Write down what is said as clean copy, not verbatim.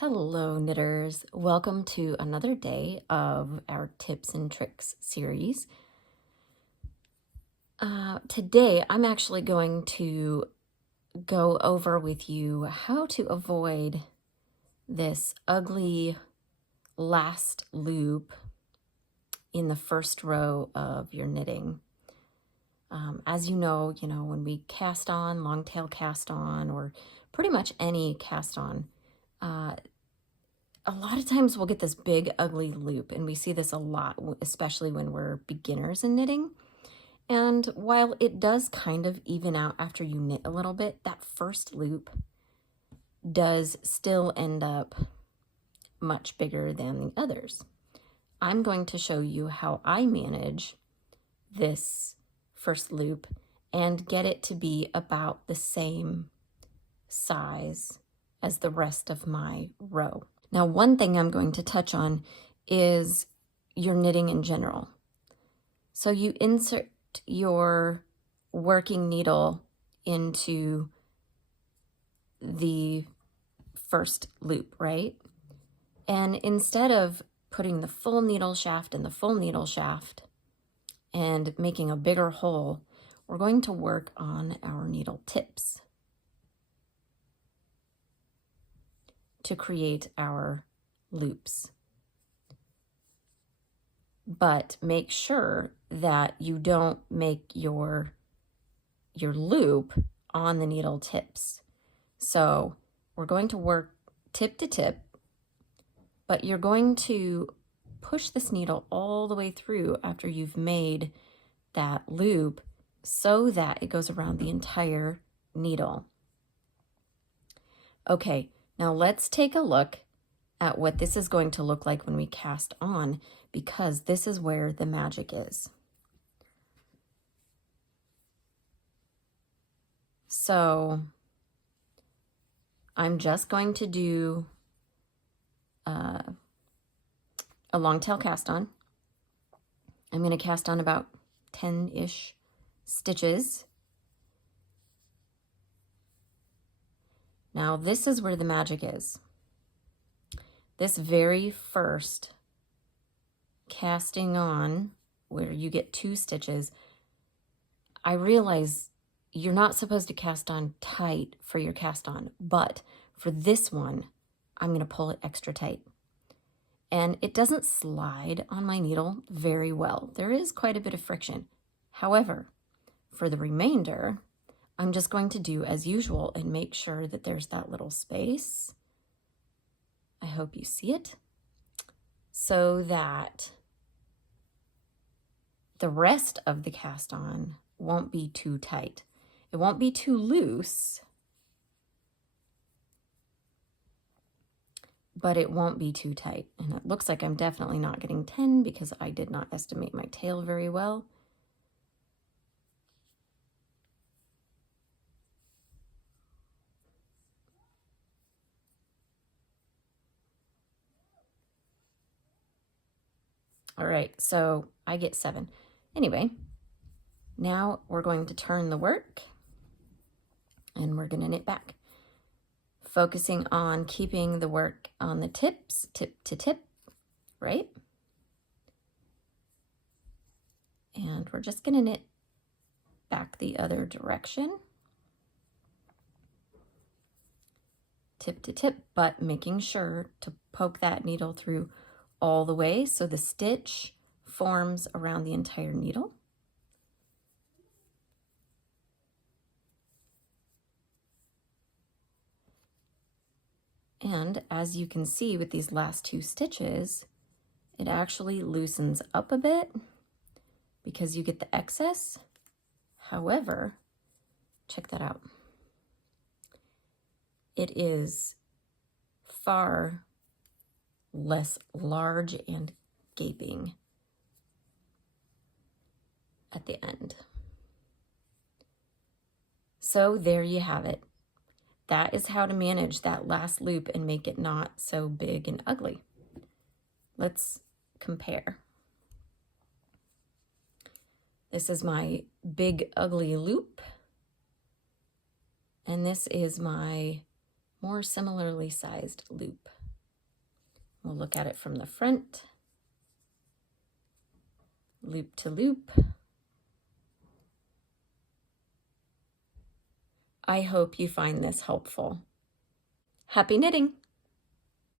Hello, knitters. Welcome to another day of our tips and tricks series. Today, I'm actually going to go over with you how to avoid this ugly last loop in the first row of your knitting. As you know, when we cast on, long tail cast on, or pretty much any cast on, a lot of times we'll get this big ugly loop, and we see this a lot, especially when we're beginners in knitting. And while it does kind of even out after you knit a little bit, that first loop does still end up much bigger than the others. I'm going to show you how I manage this first loop and get it to be about the same size as the rest of my row. Now, one thing I'm going to touch on is your knitting in general. So you insert your working needle into the first loop, right? And instead of putting the full needle shaft in the full needle shaft and making a bigger hole, we're going to work on our needle tips to create our loops. But make sure that you don't make your loop on the needle tips. So we're going to work tip to tip, but you're going to push this needle all the way through after you've made that loop so that it goes around the entire needle. Okay, now let's take a look at what this is going to look like when we cast on, because this is where the magic is. So I'm just going to do a long tail cast on. I'm going to cast on about 10-ish stitches. Now this is where the magic is. This very first casting on, where you get 2 stitches, I realize you're not supposed to cast on tight for your cast on, but for this one, I'm going to pull it extra tight. And it doesn't slide on my needle very well. There is quite a bit of friction. However, for the remainder, I'm just going to do as usual and make sure that there's that little space. I hope you see it, so that the rest of the cast on won't be too tight. It won't be too loose, but it won't be too tight. And it looks like I'm definitely not getting 10 because I did not estimate my tail very well. All right, so I get 7. Anyway, now we're going to turn the work and we're going to knit back, focusing on keeping the work on the tips, tip to tip, right? And we're just going to knit back the other direction, tip to tip, but making sure to poke that needle through all the way so the stitch forms around the entire needle. And as you can see with these last 2 stitches, it actually loosens up a bit because you get the excess. However, check that out. It is far less large and gaping at the end. So there you have it. That is how to manage that last loop and make it not so big and ugly. Let's compare. This is my big ugly loop, and this is my more similarly sized loop. We'll look at it from the front, loop to loop. I hope you find this helpful. Happy knitting!